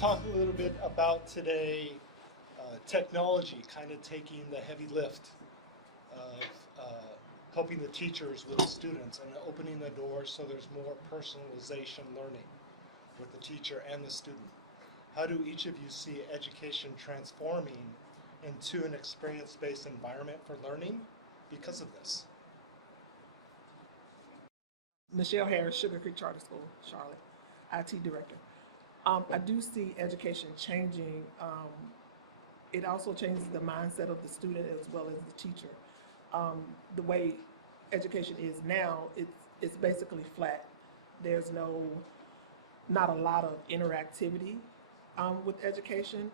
talk a little bit about today technology kind of taking the heavy lift of helping the teachers with the students and opening the doors so there's more personalization learning with the teacher and the student. How do each of you see education transforming into an experience-based environment for learning because of this? Nichelle Harris, Sugar Creek Charter School, Charlotte, IT Director. I do see education changing. It also changes the mindset of the student as well as the teacher. The way education is now, it's basically flat. There's not a lot of interactivity with education.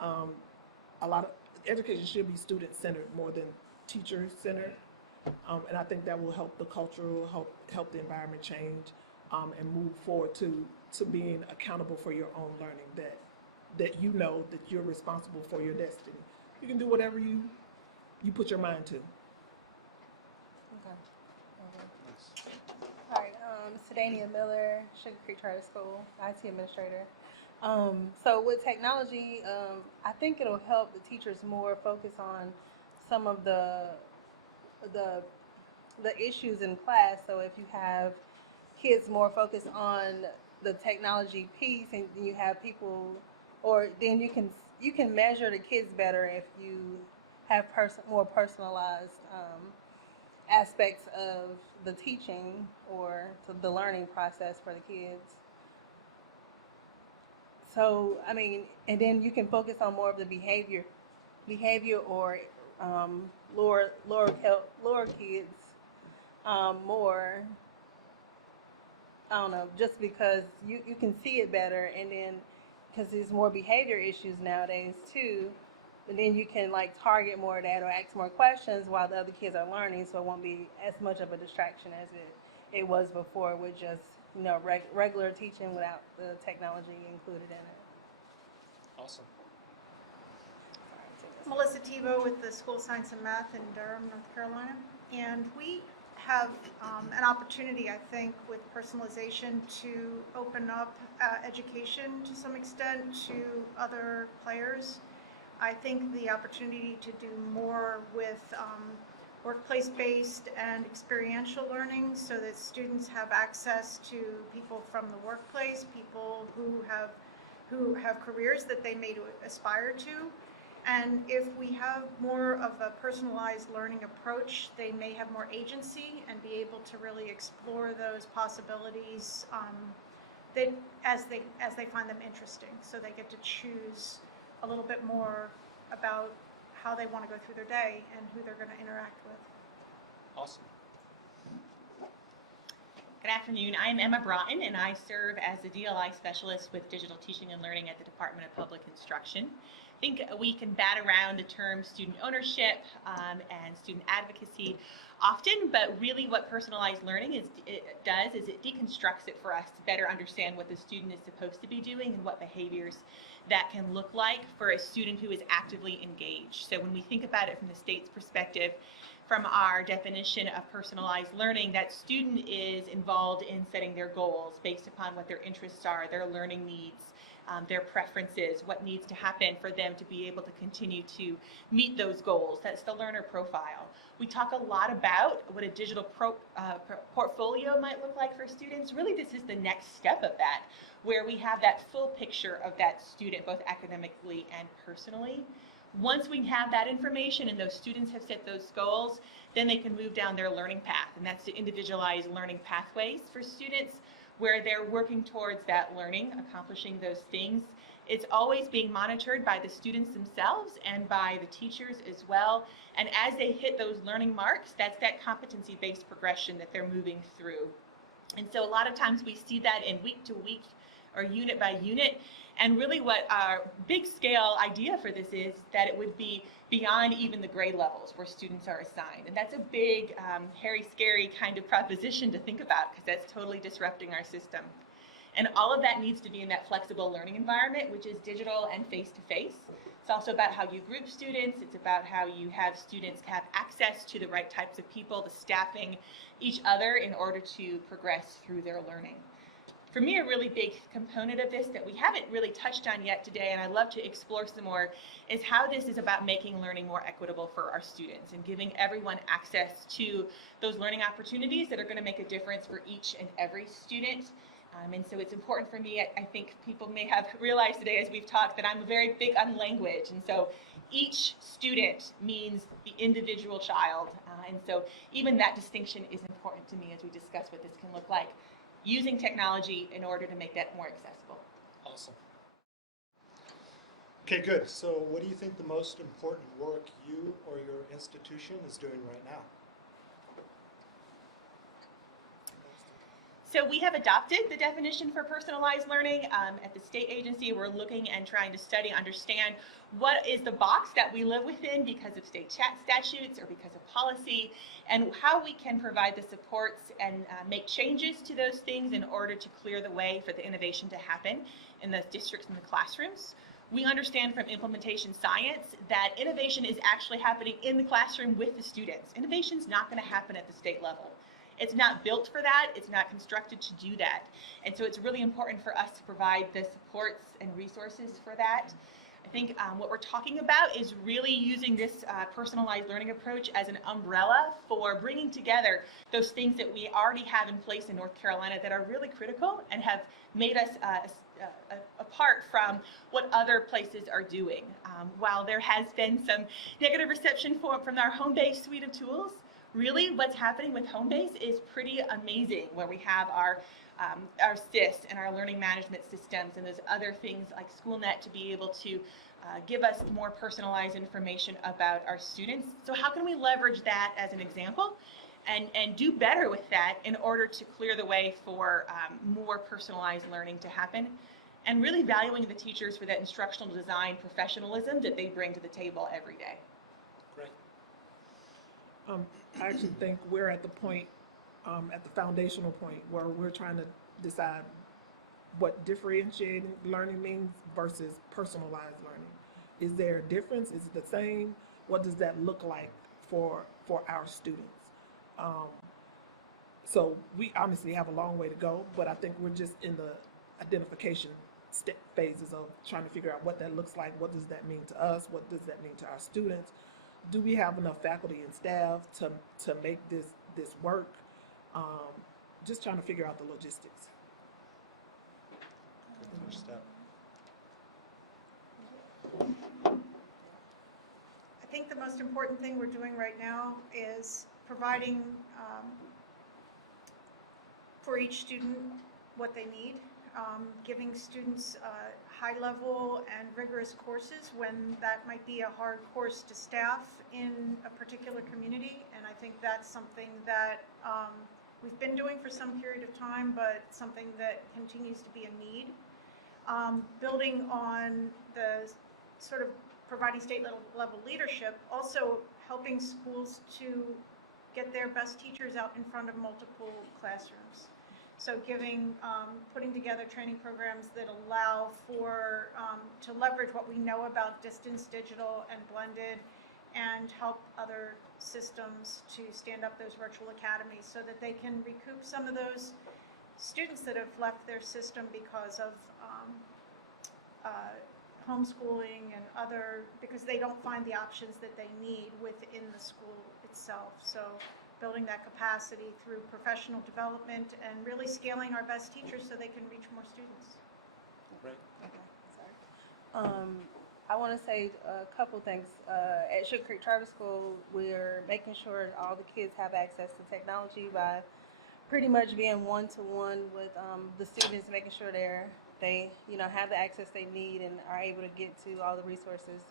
A lot of education should be student-centered more than teacher-centered. And I think that will help the culture, help the environment change, and move forward to being accountable for your own learning, that you know that you're responsible for your destiny. You can do whatever you put your mind to. Okay. All right. Sadania Miller, Sugar Creek Charter School, IT Administrator. So with technology, I think it'll help the teachers more focus on some of the issues in class. So if you have kids more focused on the technology piece, and you have people, or then you can measure the kids better if you have more personalized aspects of the teaching or the learning process for the kids. So I mean, and then you can focus on more of the behavior or lower kids more. I don't know, just because you can see it better, and then because there's more behavior issues nowadays too, and then you can like target more of that or ask more questions while the other kids are learning, so it won't be as much of a distraction as it was before with just regular teaching without the technology included in it. Awesome. Melissa Thibault with the School of Science and Math in Durham, North Carolina. And we have an opportunity, I think, with personalization to open up education to some extent to other players. I think the opportunity to do more with workplace-based and experiential learning so that students have access to people from the workplace, people who have careers that they may aspire to. And if we have more of a personalized learning approach, they may have more agency and be able to really explore those possibilities as they find them interesting. So they get to choose a little bit more about how they want to go through their day and who they're going to interact with. Awesome. Good afternoon. I'm Emma Braaten, and I serve as the DLI specialist with digital teaching and learning at the Department of Public Instruction. I think we can bat around the term student ownership and student advocacy often, but really what personalized learning does is it deconstructs it for us to better understand what the student is supposed to be doing and what behaviors that can look like for a student who is actively engaged. So when we think about it from the state's perspective, from our definition of personalized learning, that student is involved in setting their goals based upon what their interests are, their learning needs, their preferences, what needs to happen for them to be able to continue to meet those goals. That's the learner profile. We talk a lot about what a digital portfolio might look like for students. Really, this is the next step of that, where we have that full picture of that student, both academically and personally. Once we have that information and those students have set those goals, then they can move down their learning path, and that's to individualize learning pathways for students where they're working towards that learning, accomplishing those things. It's always being monitored by the students themselves and by the teachers as well. And as they hit those learning marks, that's that competency-based progression that they're moving through. And so a lot of times we see that in week to week or unit by unit. And really what our big scale idea for this is that it would be beyond even the grade levels where students are assigned. And that's a big, hairy, scary kind of proposition to think about, because that's totally disrupting our system. And all of that needs to be in that flexible learning environment, which is digital and face-to-face. It's also about how you group students. It's about how you have students have access to the right types of people, the staffing each other in order to progress through their learning. for me, a really big component of this that we haven't really touched on yet today, and I'd love to explore some more, is how this is about making learning more equitable for our students and giving everyone access to those learning opportunities that are going to make a difference for each and every student. And so it's important for me, I think people may have realized today as we've talked that I'm very big on language, and so each student means the individual child, and so even that distinction is important to me as we discuss what this can look like, using technology in order to make that more accessible. Awesome. Okay, good. So what do you think the most important work you or your institution is doing right now? So we have adopted the definition for personalized learning. At the state agency, we're looking and trying to study, understand what is the box that we live within because of state statutes or because of policy, and how we can provide the supports and make changes to those things in order to clear the way for the innovation to happen in the districts and the classrooms. We understand from implementation science that innovation is actually happening in the classroom with the students. Innovation is not going to happen at the state level. It's not built for that. It's not constructed to do that. And so it's really important for us to provide the supports and resources for that. I think what we're talking about is really using this personalized learning approach as an umbrella for bringing together those things that we already have in place in North Carolina that are really critical and have made us apart from what other places are doing. While there has been some negative reception from our home-based suite of tools, really what's happening with Homebase is pretty amazing, where we have our SIS and our learning management systems and those other things like SchoolNet to be able to give us more personalized information about our students. So how can we leverage that as an example and do better with that in order to clear the way for more personalized learning to happen, and really valuing the teachers for that instructional design professionalism that they bring to the table every day. Great. I actually think we're at the point, at the foundational point, where we're trying to decide what differentiating learning means versus personalized learning. Is there a difference? Is it the same? What does that look like for our students? So we obviously have a long way to go, but I think we're just in the identification phases of trying to figure out what that looks like. What does that mean to us? What does that mean to our students? Do we have enough faculty and staff to make this work? Just trying to figure out the logistics. Good first step. I think the most important thing we're doing right now is providing for each student what they need, giving students high-level and rigorous courses when that might be a hard course to staff in a particular community, and I think that's something that we've been doing for some period of time, but something that continues to be a need. Building on the sort of providing state level leadership, also helping schools to get their best teachers out in front of multiple classrooms. So putting together training programs that allow for, to leverage what we know about distance, digital, and blended, and help other systems to stand up those virtual academies so that they can recoup some of those students that have left their system because of homeschooling and because they don't find the options that they need within the school itself. So building that capacity through professional development and really scaling our best teachers so they can reach more students. Right. Okay, sorry. I want to say a couple things. At Sugar Creek Charter School, we're making sure all the kids have access to technology by pretty much being one-to-one with the students, making sure they have the access they need and are able to get to all the resources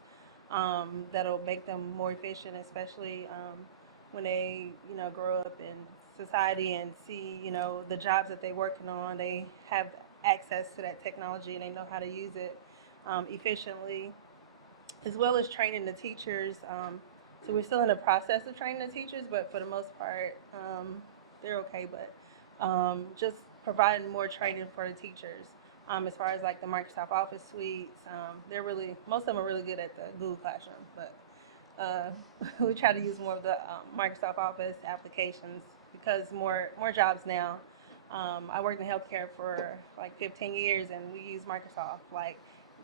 that'll make them more efficient, especially when they grow up in society and see the jobs that they're working on. They have access to that technology and they know how to use it efficiently, as well as training the teachers. So we're still in the process of training the teachers, but for the most part they're okay. But just providing more training for the teachers. As far as like the Microsoft Office suites, most of them are really good at the Google Classroom, but we try to use more of the Microsoft Office applications because more jobs now I worked in healthcare for like 15 years, and we use Microsoft. Like,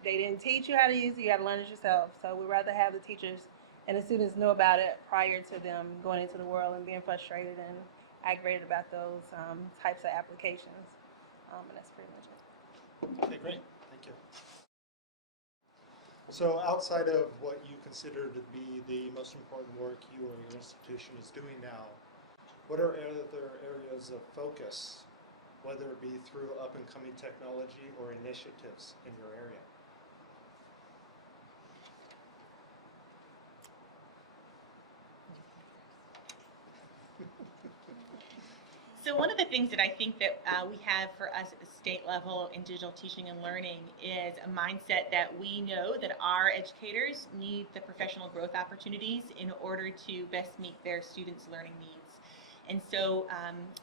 they didn't teach you how to use it; you got to learn it yourself. So we'd rather have the teachers and the students know about it prior to them going into the world and being frustrated and aggravated about those types of applications. And that's pretty much it. Okay, great. Thank you. So outside of what you consider to be the most important work you or your institution is doing now, what are other areas of focus, whether it be through up-and-coming technology or initiatives in your area? So one of the things that I think that we have for us at the state level in digital teaching and learning is a mindset that we know that our educators need the professional growth opportunities in order to best meet their students' learning needs. And so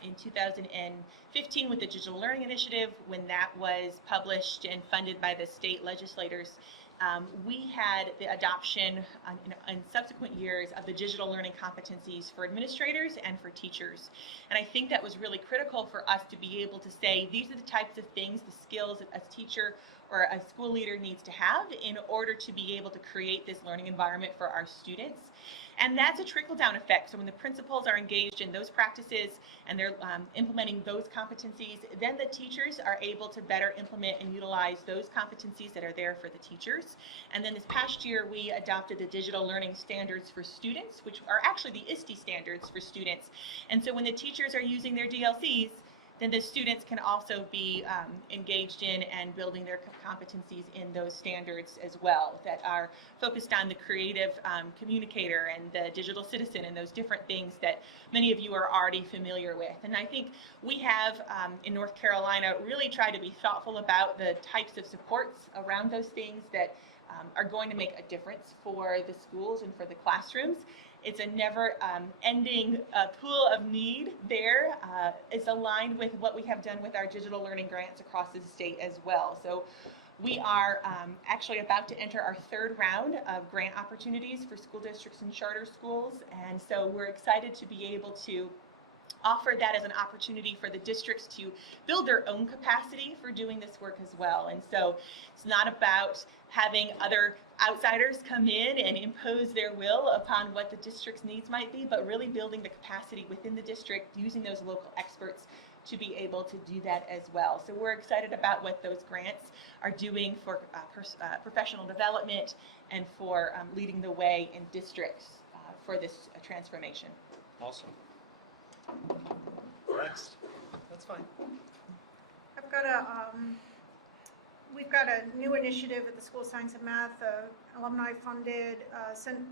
in 2015 with the Digital Learning Initiative, when that was published and funded by the state legislators, we had the adoption in subsequent years of the digital learning competencies for administrators and for teachers. And I think that was really critical for us to be able to say, these are the types of things, the skills that a teacher or a school leader needs to have in order to be able to create this learning environment for our students. And that's a trickle-down effect. So when the principals are engaged in those practices and they're implementing those competencies, then the teachers are able to better implement and utilize those competencies that are there for the teachers. And then this past year, we adopted the digital learning standards for students, which are actually the ISTE standards for students. And so when the teachers are using their DLCs, then the students can also be engaged in and building their competencies in those standards as well, that are focused on the creative communicator and the digital citizen and those different things that many of you are already familiar with. And I think we have in North Carolina really tried to be thoughtful about the types of supports around those things that are going to make a difference for the schools and for the classrooms. It's a never-ending pool of need there. It's aligned with what we have done with our digital learning grants across the state as well. So we are actually about to enter our third round of grant opportunities for school districts and charter schools. And so we're excited to be able to offer that as an opportunity for the districts to build their own capacity for doing this work as well. And so it's not about having other outsiders come in and impose their will upon what the district's needs might be, but really building the capacity within the district, using those local experts to be able to do that as well. So we're excited about what those grants are doing for professional development and for leading the way in districts for this transformation. Awesome. Next. That's fine. I've got we've got a new initiative at the School of Science and Math, alumni-funded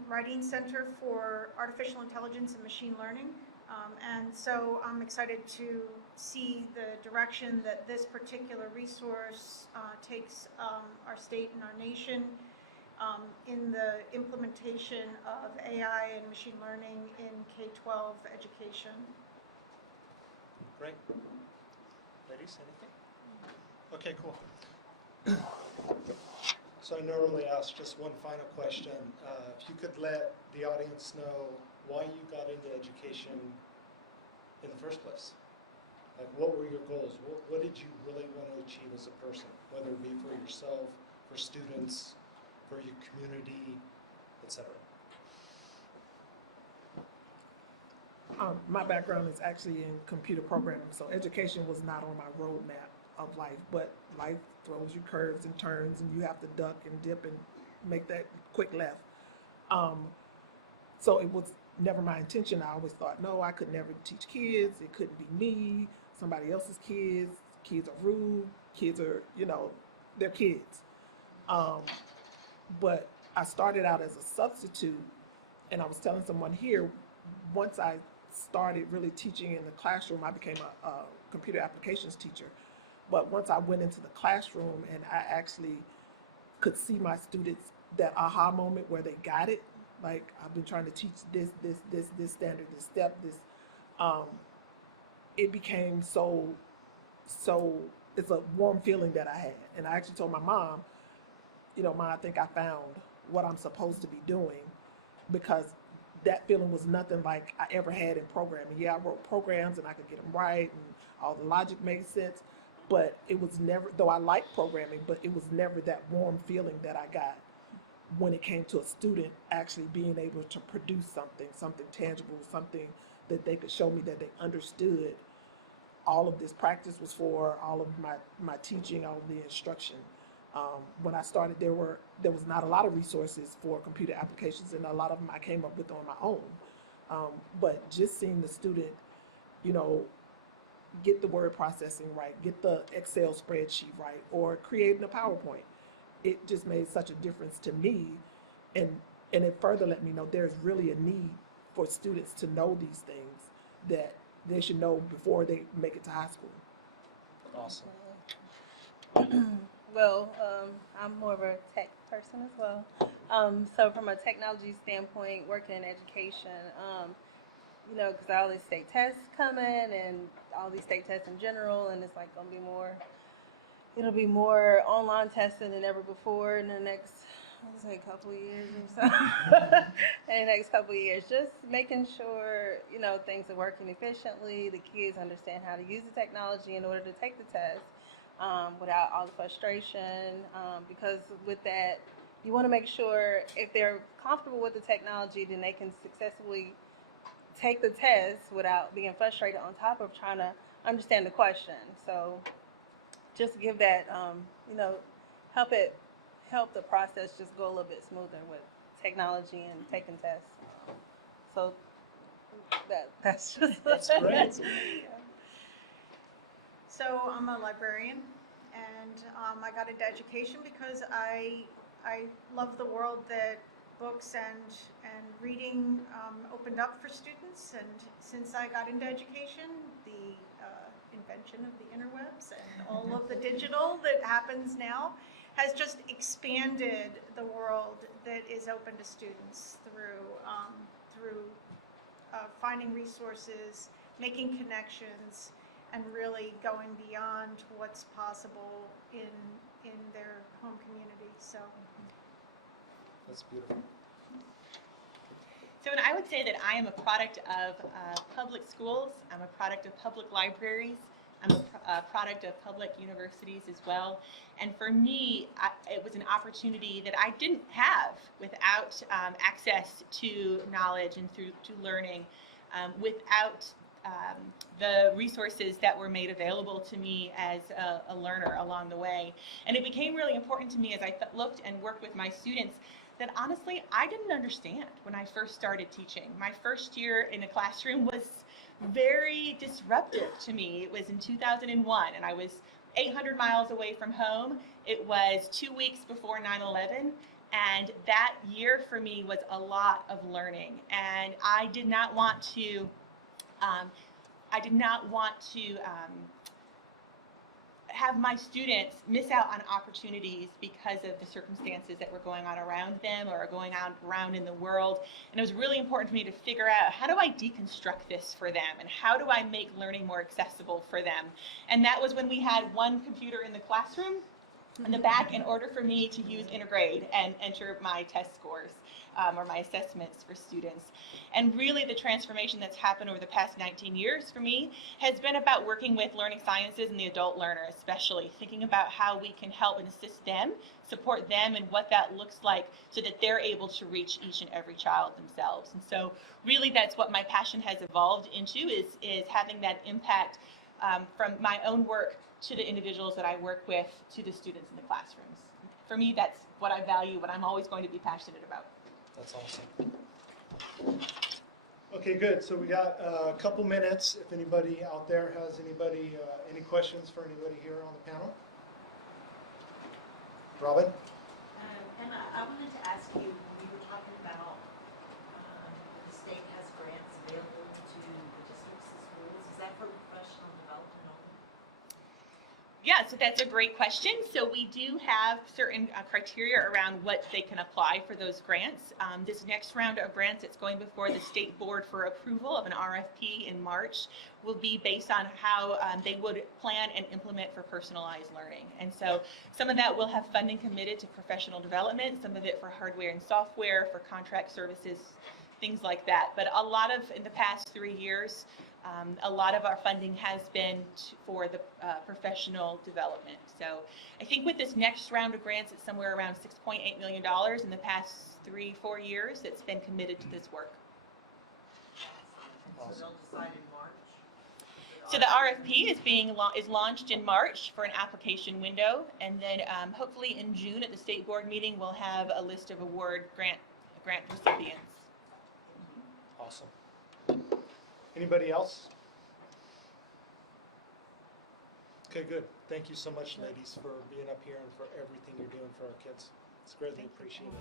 writing center for artificial intelligence and machine learning. And so I'm excited to see the direction that this particular resource takes our state and our nation in the implementation of AI and machine learning in K-12 education. Great. Ladies, anything? Okay, cool. So I normally ask just one final question. If you could let the audience know why you got into education in the first place. Like, what were your goals? What did you really want to achieve as a person, whether it be for yourself, for students, for your community, etc.? My background is actually in computer programming, so education was not on my roadmap of life, but life throws you curves and turns, and you have to duck and dip and make that quick left. So it was never my intention. I always thought, no, I could never teach kids. It couldn't be me, somebody else's kids. Kids are rude. Kids are, they're kids. But I started out as a substitute, and I was telling someone here, once I started really teaching in the classroom, I became a computer applications teacher. But once I went into the classroom and I actually could see my students, that aha moment where they got it, like, I've been trying to teach this standard, this step, this, it became so, it's a warm feeling that I had. And I actually told my mom, Mom, I think I found what I'm supposed to be doing, because that feeling was nothing like I ever had in programming. Yeah, I wrote programs and I could get them right and all the logic made sense, but it was never, though I liked programming, but it was never that warm feeling that I got when it came to a student actually being able to produce something tangible, something that they could show me that they understood all of this practice was for, all of my teaching, all of the instruction. When I started, there was not a lot of resources for computer applications, and a lot of them I came up with on my own. But just seeing the student, you know, get the word processing right, get the Excel spreadsheet right, or creating a PowerPoint, it just made such a difference to me, and it further let me know there's really a need for students to know these things that they should know before they make it to high school. Awesome. Well, I'm more of a tech person as well. So from a technology standpoint, working in education, you know, because all these state tests coming and all these state tests in general, and it's like gonna be more, it'll be more online testing than ever before in the next, I'd say, couple of years or so. In the next couple of years, just making sure, you know, things are working efficiently, the kids understand how to use the technology in order to take the test. Without all the frustration, because with that, you want to make sure if they're comfortable with the technology, then they can successfully take the test without being frustrated on top of trying to understand the question. So just give that, you know, help the process just go a little bit smoother with technology and taking tests. So that's just That's great. So I'm a librarian, and I got into education because I love the world that books and reading opened up for students. And since I got into education, the invention of the interwebs and all of the digital that happens now has just expanded the world that is open to students through finding resources, making connections, and really going beyond what's possible in their home community. So That's beautiful. So, and I would say that I am a product of public schools. I'm a product of public libraries. I'm a product of public universities as well. And for me, it was an opportunity that I didn't have without access to knowledge and to learning, without the resources that were made available to me as a learner along the way. And it became really important to me as I looked and worked with my students that honestly I didn't understand when I first started teaching. My first year in a classroom was very disruptive to me. It was in 2001 and I was 800 miles away from home. It was 2 weeks before 9/11. And that year for me was a lot of learning. And I did not want to have my students miss out on opportunities because of the circumstances that were going on around them or going on around in the world. And it was really important for me to figure out, how do I deconstruct this for them? And how do I make learning more accessible for them? And that was when we had one computer in the classroom in the back in order for me to use Intergrade and enter my test scores or my assessments for students. And really the transformation that's happened over the past 19 years for me has been about working with learning sciences and the adult learner, especially thinking about how we can help and assist them, support them, and what that looks like so that they're able to reach each and every child themselves. And so really that's what my passion has evolved into, is having that impact from my own work to the individuals that I work with, to the students in the classrooms. For me, that's what I value, what I'm always going to be passionate about. That's awesome. Okay, good. So we got a couple minutes. If anybody out there has any questions for anybody here on the panel? Robin? Emma, I wanted to ask you, you were talking about the state has grants available to the districts and schools. Is that for professional development only? Yeah, so that's a great question. So we do have certain criteria around what they can apply for those grants. This next round of grants that's going before the state board for approval of an RFP in March will be based on how they would plan and implement for personalized learning. And so some of that will have funding committed to professional development, some of it for hardware and software, for contract services, things like that. But a lot of, in the past 3 years, a lot of our funding has been for the professional development. So I think with this next round of grants, it's somewhere around $6.8 million in the past 3-4 years that's been committed to this work. So they'll decide in March? So the RFP is launched in March for an application window, and then hopefully in June at the state board meeting, we'll have a list of grant recipients. Awesome. Anybody else? Okay, good. Thank you so much, ladies, for being up here and for everything you're doing for our kids. It's greatly appreciated.